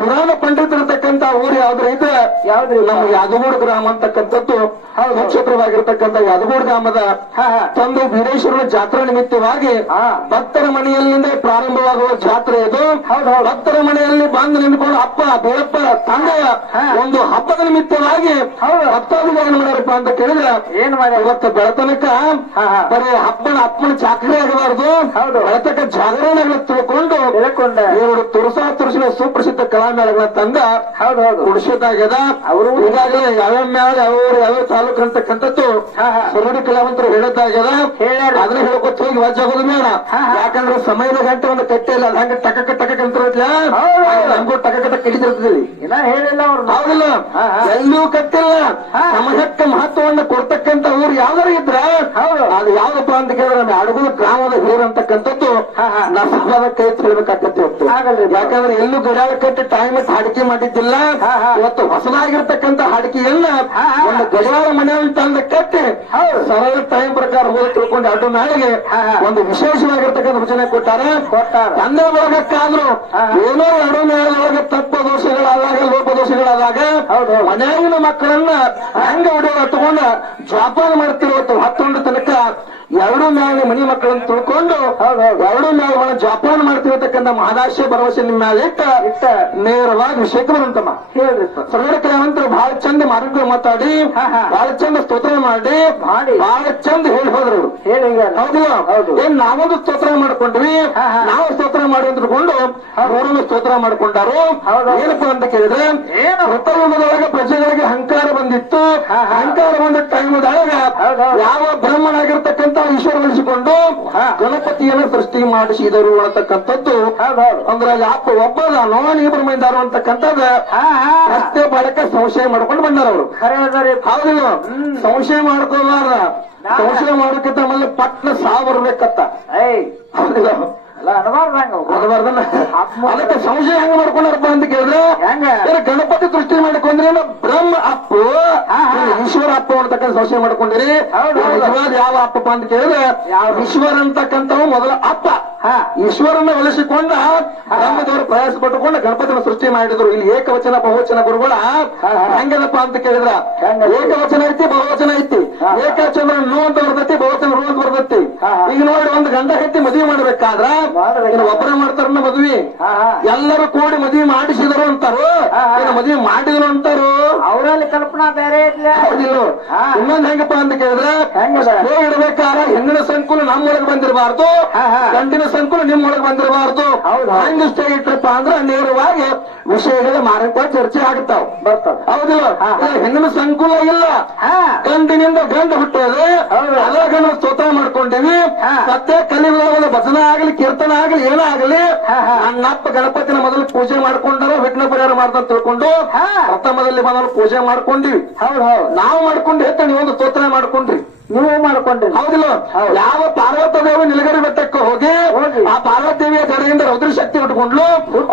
ಪುರಾಣ ಪಂಡಿತರಿರ್ತಕ್ಕಂತ ಊರು ಯಾವ್ದ್ರ ಇದ್ರೆ ಯಾವ್ದು ನಮ್ಮ ಯಾದಗೋಡು ಗ್ರಾಮ ಅಂತಕ್ಕಂಥದ್ದು ನಕ್ಷತ್ರವಾಗಿರ್ತಕ್ಕಂಥ ಯಾದಗೋಡು ಗ್ರಾಮದ ತಂದೆ ವೀರೇಶ್ವರನ ಜಾತ್ರಾ ನಿಮಿತ್ತವಾಗಿ ಭಕ್ತರ ಮನೆಯಲ್ಲಿಂದ ಪ್ರಾರಂಭವಾಗುವ ಜಾತ್ರೆ ಇದು. ಭಕ್ತರ ಮನೆಯಲ್ಲಿ ಬಂದು ನಿಂತ್ಕೊಂಡು ಅಪ್ಪ ಬೇರಪ್ಪ ತಂದೆಯ ಒಂದು ಹಬ್ಬದ ನಿಮಿತ್ತವಾಗಿ ಭಕ್ತಾದಿಗಳು ಮಾಡ್ಯಾರಪ್ಪ ಅಂತ ಕೇಳಿದ್ರೆ ಏನ್ ಮಾಡಿ ಇವತ್ತು ಬೆಳತನಕ ಬರೀ ಅಪ್ಪನ ಚಾಕರಿ ಆಗಬಾರ್ದು, ಬೆಳತಕ್ಕ ಜಾಗರಣೆಗಳ ತಿಳ್ಕೊಂಡು ಇವರು ತುರುಸಿನ ಸುಪ್ರಸಿದ್ಧ ಕಲಾಮೇಳಗಳ ತಂದ ಕುಡಿಸಿದಾಗ್ಯದ. ಅವರು ಈಗಾಗಲೇ ಯಾವ್ಯಾವ ಮೇಳ ಯಾವ ತಾಲೂಕು ಅಂತಕ್ಕಂಥದ್ದು ಸರಡಿ ಕಲಾವಂತರು ಹೇಳದ್ದಾಗ್ಯದ. ಅದನ್ನ ಹೇಳ್ಕೊತ ಹೋಗಿ ವಜ್ಜಾಗೋದು ಬೇಡ, ಯಾಕಂದ್ರೆ ಸಮಯದ ಗಂಟೆ ಒಂದು ಕಟ್ಟೆ ಇಲ್ಲ, ಹಂಗ ಟಕಕ ಟಕಕ್ ಅಂತ ನಮಗೂ ಟಕಕ ಟಕ್ ಹಿಡಿದಿರ್ತದೆ. ಹೇಳಿಲ್ಲ ಅವ್ರು ಹೌದಿಲ್ಲ, ಎಲ್ಲೂ ಕಟ್ಟಿಲ್ಲ. ಸಮಯಕ್ಕೆ ಮಹತ್ವವನ್ನು ಕೊಡ್ತಕ್ಕಂತ ಊರು ಯಾವ್ದಾರು ಇದ್ರ ಅದು ಯಾವ್ದಪ್ಪ ಅಂತ ಕೇಳಿದ್ರೆ ನಮ್ಮ ಅಡಗುಲ ಗ್ರಾಮದ ಹಿರಿಯರು ಅಂತಕ್ಕಂಥದ್ದು ನಮ್ಮ ಕೈ ತಿಳ್ಬೇಕಾಗತ್ತೆ ಹೊತ್ತು. ಯಾಕಂದ್ರೆ ಎಲ್ಲೂ ಗಡಿಯಾಳ ಕಟ್ಟಿ ಟೈಮ್ ಹಾಡಿಕೆ ಮಾಡಿದ್ದಿಲ್ಲ. ಇವತ್ತು ಹೊಸದಾಗಿರ್ತಕ್ಕಂಥ ಹಾಡಿಕೆಯನ್ನ ಒಂದು ಗಡಿಯಾಳ ಮನೆಯಲ್ಲಿ ತಂದು ಕಟ್ಟಿ ಸರಳ ಟೈಮ್ ಪ್ರಕಾರ ಹೋಗಿ ತಿಳ್ಕೊಂಡು ಅಡ್ಡು ನಾಳೆಗೆ ಒಂದು ವಿಶೇಷವಾಗಿರ್ತಕ್ಕಂಥ ರಚನೆ ಕೊಟ್ಟಾರೆ. ತಂದೆ ಒಳಗಕ್ಕಾದ್ರೂ ಏನೋ ಎರಡು ಮೇಳದೊಳಗೆ ತಪ್ಪ ದೋಷಗಳಾದಾಗ ಲೋಪದೋಷಗಳಾದಾಗ ಮನೆಯಾಗಿನ ಮಕ್ಕಳನ್ನ ಹೆಂಗ ಹೊಡೆಯೋದು ತಗೊಂಡ ಜೋಪಾನ ಮಾಡ್ತಿರುವತ್ತು ಹತ್ತೊಂದು ತನಕ ಎರಡು ಮೇಲೆ ಮನಿ ಮಕ್ಕಳನ್ನು ತಿಳ್ಕೊಂಡು ಎರಡು ಮೇಲೆ ಜೋಪಾನ ಮಾಡ್ತಿರತಕ್ಕಂಥ ಮಹದಾಶಯ ಭರವಸೆ ನಿಮ್ಮ ಮೇಲೆ ಇಟ್ಟ ನೇರವಾಗಿ ವಿಷಯಕ್ಕೆ ಬರುತ್ತಮ್ಮ. ಹೇಳ್ರಿ ಸರಳ ಕಲಾವಂತರು ಬಹಳ ಚಂದ ಮಾರ್ಗ ಮಾತಾಡಿ ಬಹಳ ಚಂದ ಸ್ತೋತ್ರ ಮಾಡಿ ಬಹಳ ಚಂದ ಹೇಳಿ ಹೋದ್ರು. ಹೌದಿಲ್ಲ, ಏನ್ ನಾವೊಂದು ಸ್ತೋತ್ರ ಮಾಡ್ಕೊಂಡ್ವಿ, ನಾವು ಸ್ತೋತ್ರ ಮಾಡಿ ಅಂದ್ಕೊಂಡು ಅವರನ್ನು ಸ್ತೋತ್ರ ಮಾಡ್ಕೊಂಡಾರು. ಏನಪ್ಪಾ ಅಂತ ಕೇಳಿದ್ರೆ ಕೃತಯುಗದೊಳಗೆ ಪ್ರಜೆಗಳಿಗೆ ಅಹಂಕಾರ ಬಂದಿತ್ತು. ಅಹಂಕಾರ ಬಂದ ಟೈಮದೊಳಗ ಯಾವ ಬ್ರಹ್ಮನಾಗಿರ್ತಕ್ಕಂಥ ಈಶ್ವರ ಉಳಿಸಿಕೊಂಡು ಗಣಪತಿಯನ್ನು ಸೃಷ್ಟಿ ಮಾಡಿಸಿದರು ಅನ್ನತಕ್ಕಂಥದ್ದು. ಅಂದ್ರೆ ಯಾಕ ಒಬ್ಬದಾನೋ ಇಬ್ಬರು ಮಂದಾರು ಅಂತಕ್ಕಂಥದ್ದು ರಸ್ತೆ ಬಳಕೆ ಸಂಶಯ ಮಾಡ್ಕೊಂಡು ಬಂದಾರ ಅವರು. ಹೌದಿಲ್ಲ, ಸಂಶಯ ಮಾಡ್ಕೋಬಾರ್ದ, ಸಂಶಯ ಮಾಡೋಕ್ಕಿಂತ ಆಮೇಲೆ ಪಟ್ನ ಸಾವು ಬರ್ಬೇಕತ್ತ. ಹೌದಿಲ್ಲ, ಅದಬಾರ್ದನ್ನ ಅದಕ್ಕೆ ಸಂಶಯ ಹೆಂಗ ಮಾಡ್ಕೊಂಡಾರಪ್ಪ ಅಂತ ಕೇಳಿದ್ರೆ ಗಣಪತಿ ಸೃಷ್ಟಿ ಮಾಡ್ಕೊಂಡ್ರಿ ಬ್ರಹ್ಮ ಅಪ್ಪು ಈಶ್ವರ ಅಪ್ಪ ಅಂತಕ್ಕಂಥ ಸಂಶಯ ಮಾಡ್ಕೊಂಡಿರಿ. ನಿಜವಾದ ಯಾವ ಅಪ್ಪಪ್ಪ ಅಂತ ಕೇಳಿದ್ರೆ ಈಶ್ವರ ಅಂತಕ್ಕಂಥವು ಮೊದಲ ಅಪ್ಪ. ಈಶ್ವರನ್ನ ಒಲಿಸಿಕೊಂಡ ಬ್ರಹ್ಮದವರು ಪ್ರಯಾಸ ಪಟ್ಟುಕೊಂಡು ಗಣಪತಿನ ಸೃಷ್ಟಿ ಮಾಡಿದ್ರು. ಇಲ್ಲಿ ಏಕವಚನ ಬಹುವಚನ ಗುರುಗಳ ಹೆಂಗದಪ್ಪ ಅಂತ ಕೇಳಿದ್ರ ಏಕವಚನ ಐತಿ ಬಹುವಚನ ಐತಿ. ಏಕವಚನ ನೋ ಅಂತ ಬರ್ತೈತಿ, ಬಹುವಚನ ರೂ ಅಂತ ಬರ್ತೈತಿ. ಈಗ ನೋಡಿ ಒಂದು ಗಂಡ ಹೆತ್ತಿ ಮದುವೆ ಮಾಡ್ಬೇಕಾದ್ರ ಒಬ್ಬರ ಮಾಡ್ತಾರನ್ನ ಮದ್ವಿ ಎಲ್ಲರೂ ಕೂಡಿ ಮದ್ವಿ ಮಾಡಿಸಿದರು ಅಂತಾರು, ಮದ್ವಿ ಮಾಡಿದ್ರು ಅಂತಾರು. ಅವರಲ್ಲಿ ಕಲ್ಪನಾ ಬೇರೆ ಇನ್ನೊಂದ್ ಹೆಂಗಪ್ಪ ಅಂತ ಕೇಳಿದ್ರೆ ಇಡಬೇಕಾದ್ರೆ ಹೆಣ್ಣಿನ ಸಂಕುಲ ನಮ್ಮೊಳಗೆ ಬಂದಿರಬಾರ್ದು, ಗಂಡಿನ ಸಂಕುಲ ನಿಮ್ಮೊಳಗೆ ಬಂದಿರಬಾರ್ದು. ಹೆಂಗ ಸ್ಟೇ ಇಟ್ರಪ್ಪ ಅಂದ್ರೆ ನೇರವಾಗಿ ವಿಷಯಗಳ ಮಾರಕ ಚರ್ಚೆ ಆಗ್ತಾವ್ ಬರ್ತಾವ. ಹೌದಿಲ್ಲ, ಹೆಣ್ಣಿನ ಸಂಕುಲ ಇಲ್ಲ, ಗಂಡಿನಿಂದ ಗಂಡು ಹುಟ್ಟೋದು ಅದ ಗಂಡು ಸ್ತೋತ್ರ ಮಾಡ್ಕೊಂಡಿವಿ. ಸತ್ಯ ಕಲಿಯುವ ಭಜನ ಆಗಲಿ ಕೀರ್ತನ ಆಗಲಿ ಏನಾಗಲಿ ನನ್ನಪ್ಪ ಗಣಪತಿನ ಮೊದಲು ಪೂಜೆ ಮಾಡ್ಕೊಂಡಾರ, ವಿಘ್ನ ಪರಿಹಾರ ಮಾಡ್ತಾ ತಿಳ್ಕೊಂಡು ಪ್ರಥಮದಲ್ಲಿ ಮೊದಲು ಪೂಜೆ ಮಾಡ್ಕೊಂಡಿವಿ. ನಾವು ಮಾಡ್ಕೊಂಡು ಹೆಚ್ಚು ನೀವೊಂದು ಸ್ತೋತ್ರ ಮಾಡ್ಕೊಂಡ್ರಿ, ನೀವು ಮಾಡ್ಕೊಂಡ್ರಿ. ಹೌದಿಲ್ಲ, ಯಾವ ಪಾರ್ವತ ದೇವಿ ನಿಲಗರಿ ಬೆಟ್ಟಕ್ಕೆ ಹೋಗಿ ಆ ಪಾರ್ವತ ದೇವಿಯ ಕಡೆಯಿಂದ ರೌದ್ರಿ ಶಕ್ತಿ ಉಟ್ಕೊಂಡ್ಲು,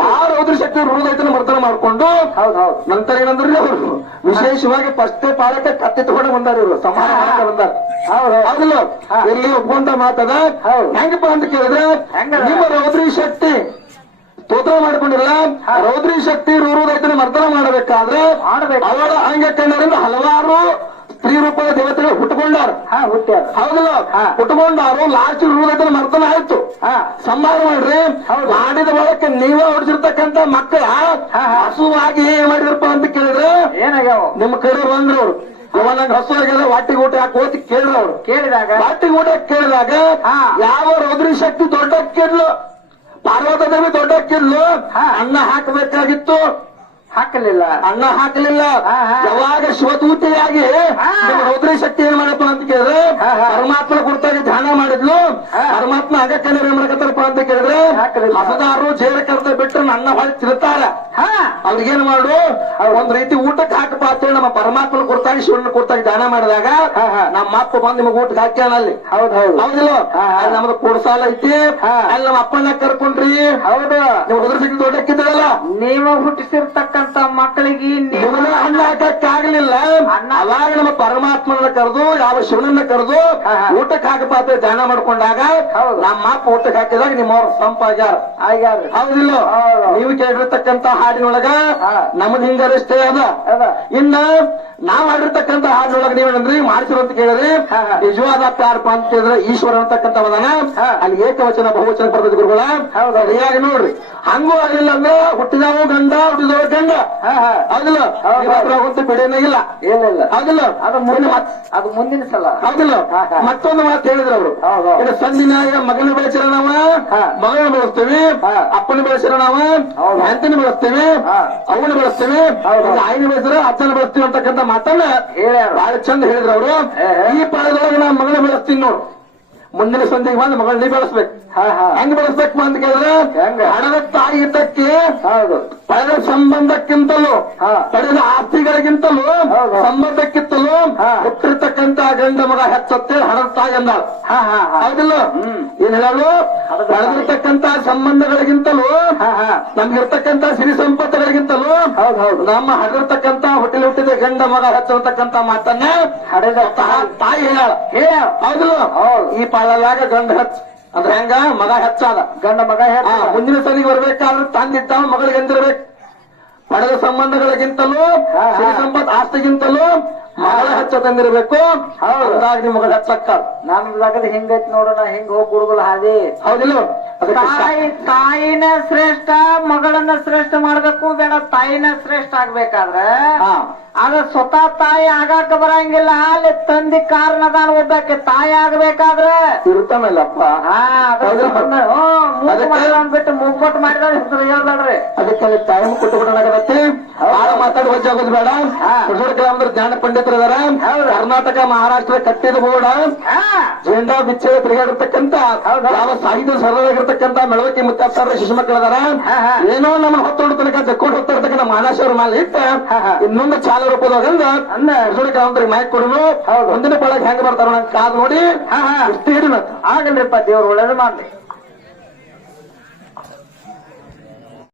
ಆ ರೌದ್ರಿ ಶಕ್ತಿ ಹೃದಯತನ ಮರ್ತನ ಮಾಡ್ಕೊಂಡು ನಂತರ ಏನಂದ್ರೆ ಅವರು ವಿಶೇಷವಾಗಿ ಫಸ್ಟೇ ಪಾಲಕ್ಕೆ ಕತ್ತಿ ತಗೊಂಡು ಬಂದಾರ, ಇವರು ಸಮಾನ ಮಾಡಕ್ಕೆ ಬಂದಾರ. ಹೌದಿಲ್ಲ, ಇಲ್ಲಿ ಒಪ್ಕೊಂಡ ಮಾತದ ಹೆಂಗಪ್ಪ ಅಂತ ಕೇಳಿದ್ರೆ ನಿಮ್ಮ ರೌದ್ರಿ ಶಕ್ತಿ ಸ್ತೋತ್ರ ಮಾಡ್ಕೊಂಡಿಲ್ಲ, ರೌದ್ರಿ ಶಕ್ತಿ ಹೃದಯತನ ಮರ್ತನ ಮಾಡಬೇಕಾದ್ರೆ ಅವಳ ಅಂಗಕಣ್ಣರಿಂದ ಹಲವಾರು ಸ್ತ್ರೀ ರೂಪದ ದೇವತೆಗಳು ಹುಟ್ಟುಕೊಂಡಾರ. ಹೌದಲ್ಲ, ಹುಟ್ಟುಕೊಂಡಾರು. ಲಾಸ್ಟ್ ಹೃದಯದಲ್ಲಿ ಮರ್ತನ ಆಯ್ತು. ಸಂಹಾರ ಮಾಡ್ರಿ. ಮಾಡಿದ ಬಳಕೆ ನೀವೇ ಹೊಡಿಸಿರ್ತಕ್ಕಂಥ ಮಕ್ಕಳ ಹಸುವಾಗಿ ಏನ್ ಮಾಡಿದ್ರಪ್ಪ ಅಂತ ಕೇಳಿದ್ರೆ ಏನಾಗ್ಯಾವ ನಿಮ್ಮ ಕಡೆ ಬಂದ್ರು ಅವ್ರು. ನಂಗೆ ಹಸು ಆಗ್ಯದ ವಾಟಿಗೆ ಊಟ ಹಾಕೋತಿ ಕೇಳಿದ್ರು ಅವ್ರು. ಕೇಳಿದಾಗ ವಾಟಿಗೆ ಊಟ ಕೇಳಿದಾಗ ಯಾವ ರೌದ್ರಿ ಶಕ್ತಿ ದೊಡ್ಡ ಕಿಡ್ಲು, ಪಾರ್ವತ ದೇವಿ ದೊಡ್ಡ ಕಿಡ್ಲು, ಅನ್ನ ಹಾಕಬೇಕಾಗಿತ್ತು, ಹಾಕಲಿಲ್ಲ. ಅನ್ನ ಹಾಕಲಿಲ್ಲ. ಯಾವಾಗ ಶಿವದೂತಿಯಾಗಿ ರೌದ್ರಿ ಶಕ್ತಿ ಏನ್ ಮಾಡಪ್ಪ ಅಂತ ಕೇಳಿದ್ರೆ ಪರಮಾತ್ಮನ ಕುರಿತಾಗಿ ಧ್ಯಾನ ಮಾಡಿದ್ಲು. ಪರಮಾತ್ಮ ಆಗಕ್ಕನೇ ಏನ್ ಮಾಡಕತ್ತಾರಪ್ಪ ಅಂತ ಕೇಳಿದ್ರೆ ಹಸದಾರರು ಜೇರ ಕರ್ತ ಬಿಟ್ಟು ನನ್ನ ಹೊಳೆ ತಿರುತ್ತಾರ. ಅವ್ರಿಗೇನ್ ಮಾಡು ಒಂದ್ ರೀತಿ ಊಟಕ್ಕೆ ಹಾಕಪ್ಪ ಅಂತೇಳಿ ನಮ್ಮ ಪರಮಾತ್ಮನ ಕುರಿತಾಗಿ ಶಿವನ ಕುರಿತಾಗಿ ಧ್ಯಾನ ಮಾಡಿದಾಗ ನಮ್ಮ ಅಪ್ಪ ಬಂದ್ ನಿಮಗ್ ಊಟಕ್ಕೆ ಹಾಕ್ಯಾನ ಅಲ್ಲಿ. ಹೌದಿಲ್ಲ, ನಮ್ದು ಕೂಡಸಾಲ ಐತಿ, ಅಲ್ಲಿ ನಮ್ಮ ಅಪ್ಪನ ಕರ್ಕೊಂಡ್ರಿ. ಹೌದು, ನೀವು ರೌದ್ರಿ ಶಕ್ತಿ ದೊಡ್ಡಕ್ಕಿದ್ರಲ್ಲ, ನೀವು ಹುಟ್ಟಿಸಿರ್ತಕ್ಕಂಥ ಹುಟ್ಟಿರ್ತಕ್ಕಂತ ಮಕ್ಕಳಿಗೆ ಇವನ ಅನ್ನ ಹಾಕಕ್ಕಾಗಲಿಲ್ಲ. ಅವಾಗ ನಮ್ಮ ಪರಮಾತ್ಮನ ಕರೆದು ಯಾವ ಶಿವನನ್ನ ಕರೆದು ಊಟಕ್ಕೆ ಹಾಕಪಾತ್ರ ಧ್ಯಾನ ಮಾಡ್ಕೊಂಡಾಗ ನಮ್ಮ ಅಪ್ಪ ಊಟಕ್ಕೆ ಹಾಕಿದಾಗ ನಿಮ್ಮವ್ರ ಸಂಪಾಗ್ಯಾರ ಹೌದಿಲ್ಲ. ನೀವು ಕೇಳಿರ್ತಕ್ಕಂತ ಹಾಡಿನೊಳಗ ನಮ್ದು ಹಿಂಗರಷ್ಟೇ ಅದ. ಇನ್ನ ನಾವ್ ಹಾಡಿರ್ತಕ್ಕಂತ ಹಾಡಿನೊಳಗ ನೀವೇನಂದ್ರಿ ಮಾಡಿಸಿರು ಅಂತ ಕೇಳಿದ್ರಿ ನಿಜವಾದ ಅಪ್ಪ ಯಾರಪ್ಪ ಅಂತ ಕೇಳಿದ್ರೆ ಈಶ್ವರ ಅಂತಕ್ಕಂಥ ವದನ ಅಲ್ಲಿ ಏಕವಚನ ಬಹುವಚನ ಬರ್ತದೆ ಗುರುಗಳ. ಸರಿಯಾಗಿ ನೋಡ್ರಿ. ಹಂಗೂ ಆಗಿಲ್ಲ ಅಂದ್ರೆ ಹುಟ್ಟಿದವ ಗಂಡ ಹುಟ್ಟಿದವ ಗಂಡ ಹೌದಿಲ್ಲ. ಹೋಗುತ್ತ ಬಿಡೇನೇ ಇಲ್ಲ ಏನಿಲ್ಲ ಹೌದಿಲ್ಲ. ಅದು ಮುಂದಿನ ಸಲ ಹೌದಿಲ್ಲ. ಮತ್ತೊಂದು ಮಾತು ಹೇಳಿದ್ರು ಅವರು. ಈಗ ಸಂದಿನಾಗ ಮಗನ ಬೆಳೆಸಿರ ನಾವ ಮಗನ ಬೆಳೆಸ್ತೀವಿ, ಅಪ್ಪನ ಬೆಳೆಸಿರ ನಾವ ಹೆಂಡತಿನ ಬೆಳೆಸ್ತೀವಿ, ಅವನ ಬೆಳೆಸ್ತೀವಿ, ಆಯ್ನ ಬೆಳೆಸಿರ ಅಜ್ಜನ ಬೆಳೆಸ್ತೀವಿ ಅಂತಕ್ಕಂಥ ಮಾತನ್ನ ಬಹಳ ಚಂದ ಹೇಳಿದ್ರು ಅವರು. ಈ ಪಾದದೊಳಗೆ ನಾ ಮಗನ ಬೆಳೆಸ್ತೀನಿ ನೋಡು, ಮುಂದಿನ ಸಂಧಿಗೆ ಬಂದು ಮಗಳನ್ನ ಬೆಳೆಸ್ಬೇಕು. ಹೆಂಗ್ ಬೆಳೆಸ್ಬೇಕು ಅಂತ ಕೇಳಿದ್ರೆ ಹಣದ ತಾಯಿ ಇದ್ದಕ್ಕೆ ಪಡೆದ ಸಂಬಂಧಕ್ಕಿಂತಲೂ ಪಡೆದ ಆಸ್ತಿಗಳಿಗಿಂತಲೂ ಸಂಬಂಧಕ್ಕಿಂತಲೂ ಹುಟ್ಟಿರ್ತಕ್ಕಂತ ಗಂಡ ಮಗ ಹೆಚ್ಚತ್ತೇಳಿ ಹಣದ ತಾಯಿ ಅಂದಾಳ ಹೌದಿಲ್ಲ. ಏನ್ ಹೇಳಲು ಪಡೆದಿರ್ತಕ್ಕಂತ ಸಂಬಂಧಗಳಿಗಿಂತಲೂ ನಮ್ಗಿರ್ತಕ್ಕಂತ ಸಿರಿ ಸಂಪತ್ತುಗಳಿಗಿಂತಲೂ ನಮ್ಮ ಹಡಿರ್ತಕ್ಕಂತ ಹುಟ್ಟಿದ ಗಂಡ ಮಗ ಹೆಚ್ಚತಕ್ಕಂತ ಮಾತನ್ನ ಹಡೆದ ತಾಯಿ ಹೇಳ ಹೌದಿಲ್ಲ. ಈ ಪಾಳದಾಗ ಗಂಡ ಹೆಚ್ಚ ಅಂದ್ರೆ ಹೆಂಗ ಮಗ ಹೆಚ್ಚಾದ ಗಂಡ ಮಗ ಮುಂದಿನ ಸಲಿಗೆ ಬರ್ಬೇಕಾದ್ರೆ ತಂದಿದ್ದ ಮಗಳಿಗೆ ಎಂದಿರ್ಬೇಕು. ಪಡೆದ ಸಂಬಂಧಗಳಿಗಿಂತಲೂ ಸಿರಿ ಸಂಪತ್ ಆಸ್ತಿಗಿಂತಲೂ ಮಗಳ ಹೆಚ್ಚ ತಂದಿರ್ಬೇಕು. ಹೌದಾಗ ನಿಮ್ ಮಗಳ ಹೆಚ್ಚಕ್ಕ ನಮ್ದಾಗದ ಹಿಂಗೈತ್ ನೋಡೋಣ ಹಿಂಗ್ ಹೋಗಿ ಹುಡುಗಲು ಹಾದಿ ಹೌದಿಲ್ಲ. ತಾಯಿನ ಶ್ರೇಷ್ಠ ಮಗಳನ್ನ ಶ್ರೇಷ್ಠ ಮಾಡ್ಬೇಕು ಬೇಡ. ತಾಯಿನ ಶ್ರೇಷ್ಠ ಆಗ್ಬೇಕಾದ್ರೆ ಅದ ಸ್ವತಃ ತಾಯಿ ಆಗಾಕ ಬರಂಗಿಲ್ಲ. ಅಲ್ಲಿ ತಂದಿ ಕಾರಣದಾನ ಒಬ್ಬಕ್ಕೆ ತಾಯಿ ಆಗ್ಬೇಕಾದ್ರೆ ಇರ್ತಾನಲ್ಲಪ್ಪ ಬಿಟ್ಟು ಮುಗ್ಬಟ್ಟು ಮಾಡಿದ್ರೆ ಹೆಸರು ಹೇಳ್ಬೇಡ್ರಿ. ಅದಕ್ಕೆ ಟೈಮ್ ಕೊಟ್ಟು ಬಿಡೋಣಾಗತ್ತೆ. ಆಳ ಮಾತಾಡಿ ವಜ್ಜಾಗೋದು ಬೇಡ. ಅಂದ್ರೆ ಜ್ಞಾನ ಪಂಡಿತರು ಇದಾರ. ಕರ್ನಾಟಕ ಮಹಾರಾಷ್ಟ್ರ ಕಟ್ಟಿದ ಬೋರ್ಡ ಜೆಂಡಾ ಬಿಚ್ಚೆ ತಿರುಗಾಡಿರ್ತಕ್ಕಂತ ಯಾವ ಸಾಹಿತ್ಯ ಸರಳಾಗಿರ್ತಕ್ಕಂತ ಮೆಳವಕಿ ಮುತ್ತಾರ ಶಿಶು ಮಕ್ಕಳದಾರ. ಏನೋ ನಮ್ಮ ಹೊತ್ತೊಂಡು ತನಕ ದಕ್ಕೊಂಡು ಹೋಗ್ತಾ ಇರ್ತಕ್ಕಂಥ ಮಹಾರಾಷ್ಟ್ರ ಮೇಲೆ ಇಟ್ಟ ಇನ್ನೊಂದು ಚಾಲ ರೂಪದೊಳಗಂದ ಅಂದ್ರೆ ಮಾಹಿತಿ ಕೊಡೋನು. ಮುಂದಿನ ಬಳಗ ಹೆಂಗ್ ಬರ್ತಾರ ಕಾದ್ ನೋಡಿ ಇಷ್ಟು ಹಿಡಿನ ಆಗಲ್ರಿಪ್ಪ. ದೇವ್ರು ಒಳ್ಳೇದು ಮಾಡ್ಲಿ.